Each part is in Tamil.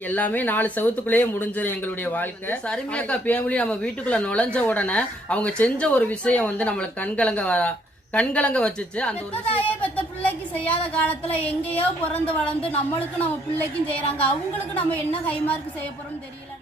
எல்லாமே நாலு செவத்துக்குள்ளேயே முடிஞ்சிடும் எங்களுடைய வாழ்க்கை. சரிமையக்கா ஃபேமிலி நம்ம வீட்டுக்குள்ள நுழைஞ்ச உடனே அவங்க செஞ்ச ஒரு விஷயம் வந்து நம்மளை கண்கலங்க வ- கண்கலங்க வச்சுச்சு. அந்த ஒரு பெத்த பிள்ளைக்கு செய்யாத காலத்துல எங்கேயோ பிறந்து வளர்ந்து நம்மளுக்கும் நம்ம பிள்ளைக்கும் செய்யறாங்க அவங்களுக்கு நம்ம என்ன கைமார்க்கு செய்ய போறோம்னு தெரியல.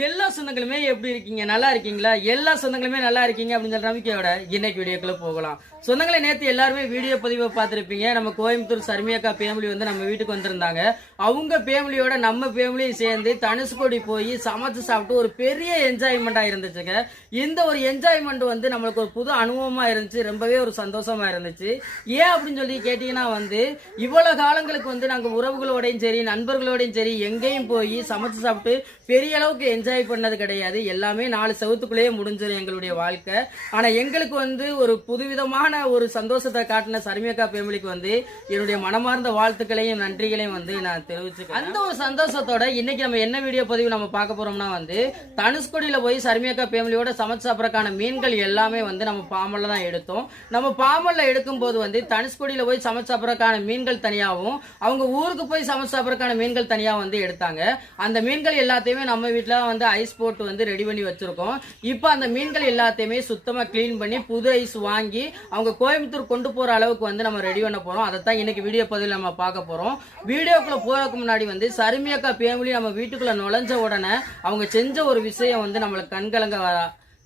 எல்லா சொந்தங்களுமே எப்படி இருக்கீங்க? நல்லா இருக்கீங்களா? எல்லா சொந்தங்களுமே நல்லா இருக்கீங்க அப்படின்னு சொல்ற நம்பிக்கையோட இன்னைக்கு வீடியோக்குள்ள போகலாம். சொந்தங்களை நேத்து எல்லாருமே வீடியோ பதிவை பார்த்திருப்பீங்க. நம்ம கோயம்புத்தூர் சர்மியக்கா ஃபேமிலி வந்து நம்ம வீட்டுக்கு வந்திருந்தாங்க. அவங்க ஃபேமிலியோட நம்ம ஃபேமிலியும் சேர்ந்து தனுஷ்கோடி போய் சமைச்சு சாப்பிட்டு ஒரு பெரிய என்ஜாய்மெண்டா இருந்துச்சுங்க. இந்த ஒரு என்ஜாய்மெண்ட் வந்து நம்மளுக்கு ஒரு புது அனுபவமா இருந்துச்சு. ரொம்பவே ஒரு சந்தோஷமா இருந்துச்சு. ஏன் அப்படின்னு சொல்லி கேட்டீங்கன்னா வந்து இவ்வளவு காலங்களுக்கு வந்து நாங்கள் உறவுகளோடையும் சரி நண்பர்களோடையும் சரி எங்கேயும் போய் சமைச்சு சாப்பிட்டு பெரிய அளவுக்கு என்ஜாய் பண்ணது கிடையாது. எல்லாமே நாலு சவுத்துக்குள்ளேயே முடிஞ்சிடும் எங்களுடைய வாழ்க்கை. ஆனால் எங்களுக்கு வந்து ஒரு புதுவிதமான ஒரு சந்தோஷத்தை காட்டின சர்மியக்கா ஃபேமிலிக்கு வந்து என்னுடைய மனமார்ந்த வாழ்த்துக்களையும் நன்றிகளையும் வந்து நான் தெரிவிச்சுக்கிறேன். அந்த ஒரு சந்தோஷத்தோட இன்னைக்கு நம்ம என்ன வீடியோ பதிவு நம்ம பார்க்க போறோம்னா வந்து தனுஷ்கோடியில போய் சர்மியக்கா ஃபேமிலியோட சமைச்சு சாப்பிட்றக்கான மீன்கள் எல்லாமே வந்து நம்ம பாமல்ல தான் எடுத்தோம். நம்ம பாமல்ல எடுக்கும் போது வந்து தனுஷ்கோடியில போய் சமைச்சு சாப்பிட்றக்கான மீன்கள் தனியாகவும் அவங்க ஊருக்கு போய் சமைச்சு சாப்பிட்றதுக்கான மீன்கள் தனியாக வந்து எடுத்தாங்க. அந்த மீன்கள் எல்லாத்தையுமே நம்ம வீட்டில் வந்து ஐஸ் போட்டு வந்து ரெடி பண்ணி வச்சுருக்கோம். இப்போ அந்த மீன்கள் எல்லாத்தையுமே சுத்தமாக க்ளீன் பண்ணி புது ஐஸ் வாங்கி அவங்க கோயம்புத்தூர் கொண்டு போகிற அளவுக்கு வந்து நம்ம ரெடி பண்ண போகிறோம் அதை தான் இன்றைக்கி வீடியோ பதிவில் நம்ம பார்க்க போகிறோம் வீடியோக்குள்ளே போகிறதுக்கு முன்னாடி வந்து சருமியக்கா ஃபேமிலி நம்ம வீட்டுக்குள்ளே நுழைஞ்ச உடனே அவங்க செஞ்ச ஒரு விஷயம் வந்து நம்மளை கண்கலங்க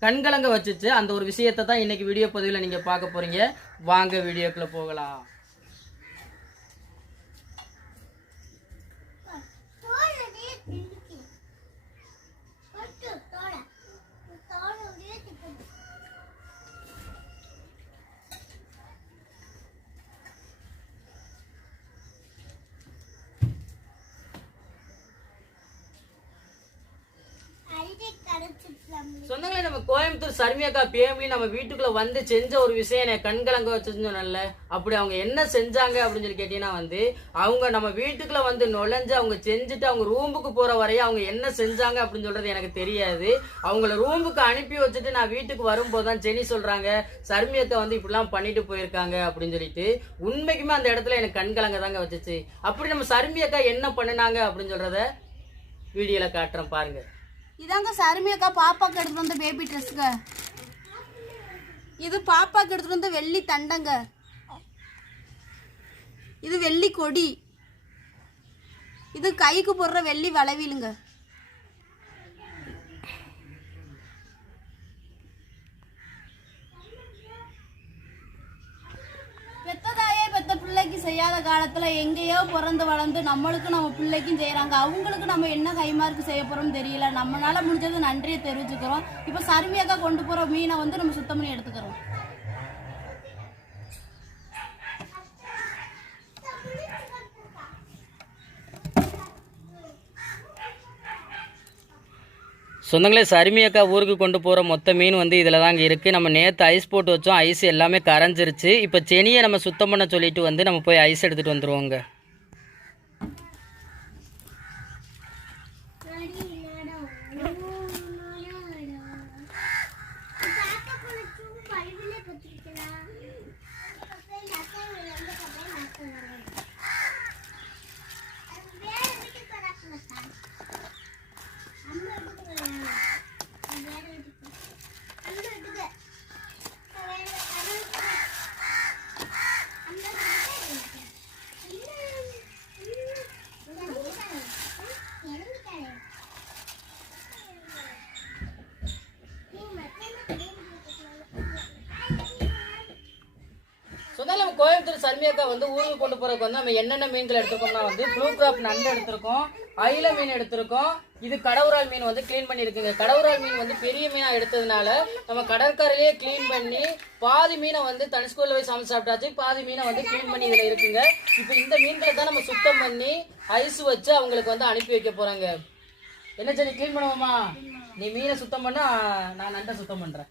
கண்கலங்க வச்சுச்சு. அந்த ஒரு விஷயத்தை தான் இன்றைக்கி வீடியோ பதிவில் நீங்கள் பார்க்க போகிறீங்க வாங்க வீடியோக்குள்ளே போகலாம். சொந்தங்களே நம்ம கோயம்புத்தூர் சர்மியக்கா பேமிலி நம்ம வீட்டுக்குள்ள வந்து செஞ்ச ஒரு விஷயம் எனக்கு கண்கலங்க வச்சுன்னு அப்படி அவங்க என்ன செஞ்சாங்க அப்படின்னு சொல்லி கேட்டீங்கன்னா வந்து அவங்க நம்ம வீட்டுக்குள்ள வந்து நுழைஞ்சு அவங்க செஞ்சுட்டு அவங்க ரூமுக்கு போற வரையும் அவங்க என்ன செஞ்சாங்க அப்படின்னு சொல்றது எனக்கு தெரியாது. அவங்கள ரூமுக்கு அனுப்பி வச்சுட்டு நான் வீட்டுக்கு வரும்போது தான் ஜெனி சொல்றாங்க சர்மியக்கா வந்து இப்படிலாம் பண்ணிட்டு போயிருக்காங்க அப்படின்னு சொல்லிட்டு உண்மைக்குமே அந்த இடத்துல எனக்கு கண்கலங்க தாங்க வச்சுச்சு. அப்படி நம்ம சர்மியக்கா என்ன பண்ணினாங்க அப்படின்னு சொல்றத வீடியோல காட்டுறேன் பாருங்க. இதாங்க சருமியக்கா பாப்பாக்கு எடுத்துட்டு வந்த பேபி ட்ரெஸ்ஸுங்க இது பாப்பாக்கு எடுத்துட்டு வந்த வெள்ளி தண்டங்க. இது வெள்ளி கொடி. இது கைக்கு போடுற வெள்ளி வளவிலுங்க பெத்ததாயே பெத்த தெரியாத காலத்துல எங்கேயோ பிறந்து வளர்ந்து நம்மளுக்கும் நம்ம பிள்ளைக்கும் செய்யறாங்க அவங்களுக்கு நம்ம என்ன கைமார்க்கு செய்ய போறோம்னு தெரியல. நம்மளால முடிஞ்சது நன்றியை தெரிவிச்சுக்கிறோம். இப்போ சருமியாக்கா கொண்டு போற மீனை வந்து நம்ம சுத்தம் பண்ணி எடுத்துக்கிறோம். சொந்தங்களே சருமியக்கா ஊருக்கு கொண்டு போகிற மொத்த மீன் வந்து இதில் தாங்க இருக்குது நம்ம நேற்று ஐஸ் போட்டு வச்சோம். ஐஸ் எல்லாமே கரைஞ்சிருச்சு. இப்போ செனியை நம்ம சுத்தம் பண்ண சொல்லிட்டு வந்து நம்ம போய் ஐஸ் எடுத்துகிட்டு வந்துடுவோங்க சொன்னாலும் நம்ம கோயம்புத்தூர் சர்மியக்கா வந்து ஊருக்கு கொண்டு போறதுக்கு வந்து நம்ம என்னென்ன மீன்கள் எடுத்துருக்கோம்னா வந்து ப்ளூ கிராப் நண்டு எடுத்திருக்கோம் அயில மீன் எடுத்திருக்கோம். இது கடவுரால் மீன் வந்து க்ளீன் பண்ணியிருக்குங்க கடவுரால் மீன் வந்து பெரிய மீனாக எடுத்ததுனால நம்ம கடற்கரையே க்ளீன் பண்ணி பாதி மீனை வந்து தனுஷ்கோல போய் சமைச்சு சாப்பிட்டாச்சு. பாதி மீனை வந்து க்ளீன் பண்ணி இதில் இருக்குங்க. இப்போ இந்த மீன்களை தான் நம்ம சுத்தம் பண்ணி ஐஸ் வச்சு அவங்களுக்கு வந்து அனுப்பி வைக்க போகிறாங்க என்ன சரி க்ளீன் பண்ணுவோமா? நீ மீனை சுத்தம் பண்ணால் நான் நண்டை சுத்தம் பண்ணுறேன்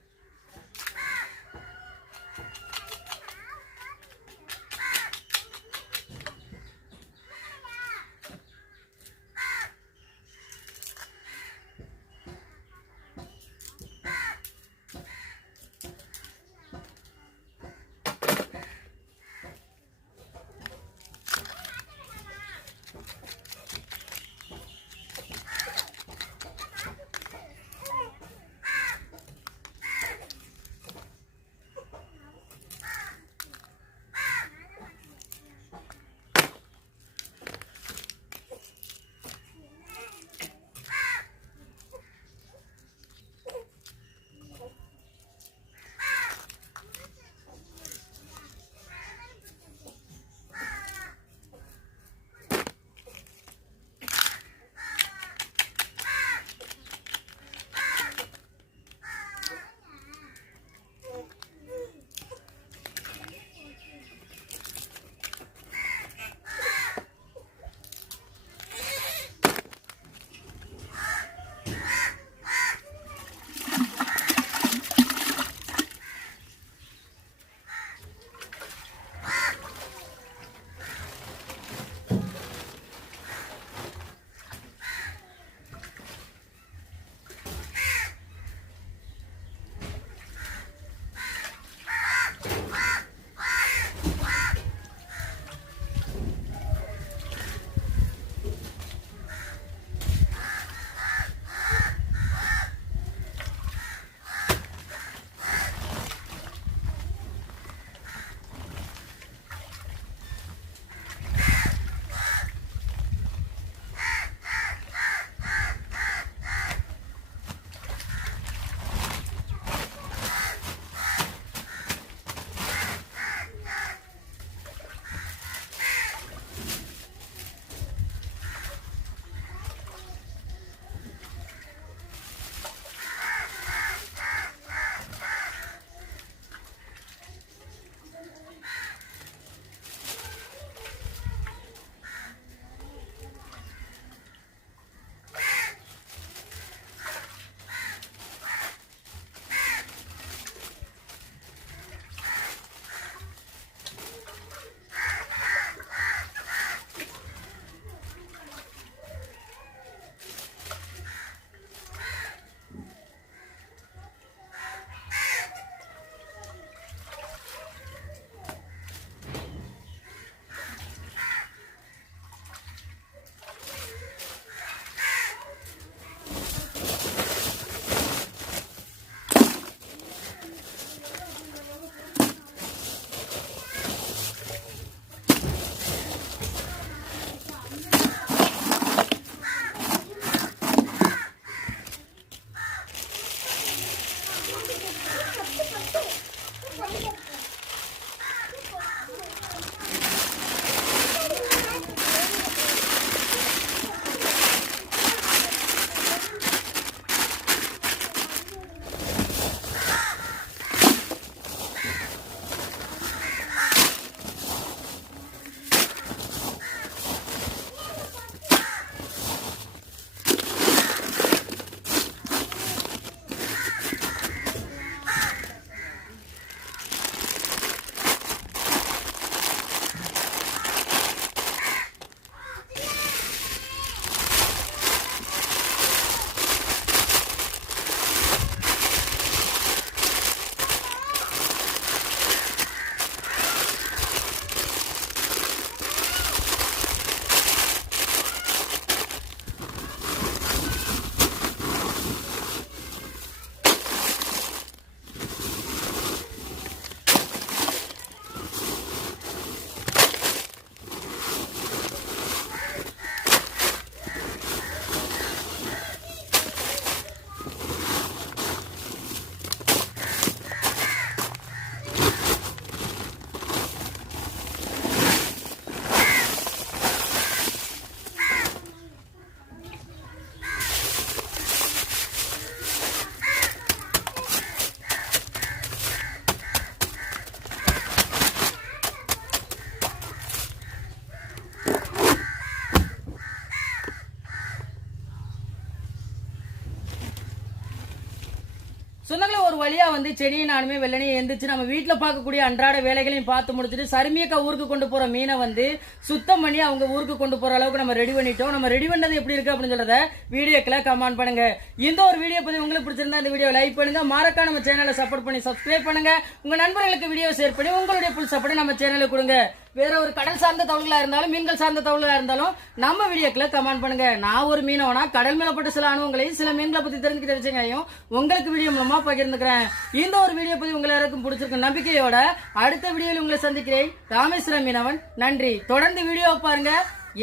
வந்து செடியை நானுமே வெள்ளனையும் எந்திரிச்சு நம்ம வீட்டில் பார்க்கக்கூடிய அன்றாட வேலைகளையும் பார்த்து முடிச்சுட்டு சருமியக்கா ஊருக்கு கொண்டு போகிற மீனை வந்து சுத்தம் பண்ணி அவங்க ஊருக்கு கொண்டு போகிற அளவுக்கு நம்ம ரெடி பண்ணிட்டோம். நம்ம ரெடி பண்ணது எப்படி இருக்கு அப்படின்னு சொல்றத வீடியோக்கில் கமெண்ட் பண்ணுங்க. இந்த ஒரு வீடியோ பற்றி உங்களுக்கு பிடிச்சிருந்தா இந்த வீடியோ லைக் பண்ணுங்க. மறக்காம நம்ம சேனலை சப்போர்ட் பண்ணி சப்ஸ்கிரைப் பண்ணுங்க. உங்க நண்பர்களுக்கு வீடியோ ஷேர் பண்ணி உங்களுடைய புல் சப்போர்ட்டை நம்ம சேனலுக்கு கொடுங்க. வேற ஒரு கடல் சார்ந்த தவள்களா இருந்தாலும் மீன்கள் சார்ந்த தவள்களா இருந்தாலும் நம்ம வீடியோக்குள்ள கமெண்ட் பண்ணுங்க. நான் ஒரு மீனவனா கடல் மேல சில அனுபவங்களையும் சில மீன்களை பத்தி தெரிஞ்சுக்க விஷயங்களையும் உங்களுக்கு வீடியோ மூலமா பகிர்ந்துக்கிறேன். இந்த ஒரு வீடியோ பத்தி உங்களை எல்லாருக்கும் பிடிச்சிருக்கும் நம்பிக்கையோட அடுத்த வீடியோவில் உங்களை சந்திக்கிறேன். ராமேஸ்வரம் மீனவன் நன்றி. தொடர்ந்து வீடியோ பாருங்க.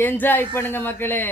என்ஜாய் பண்ணுங்க மக்களே.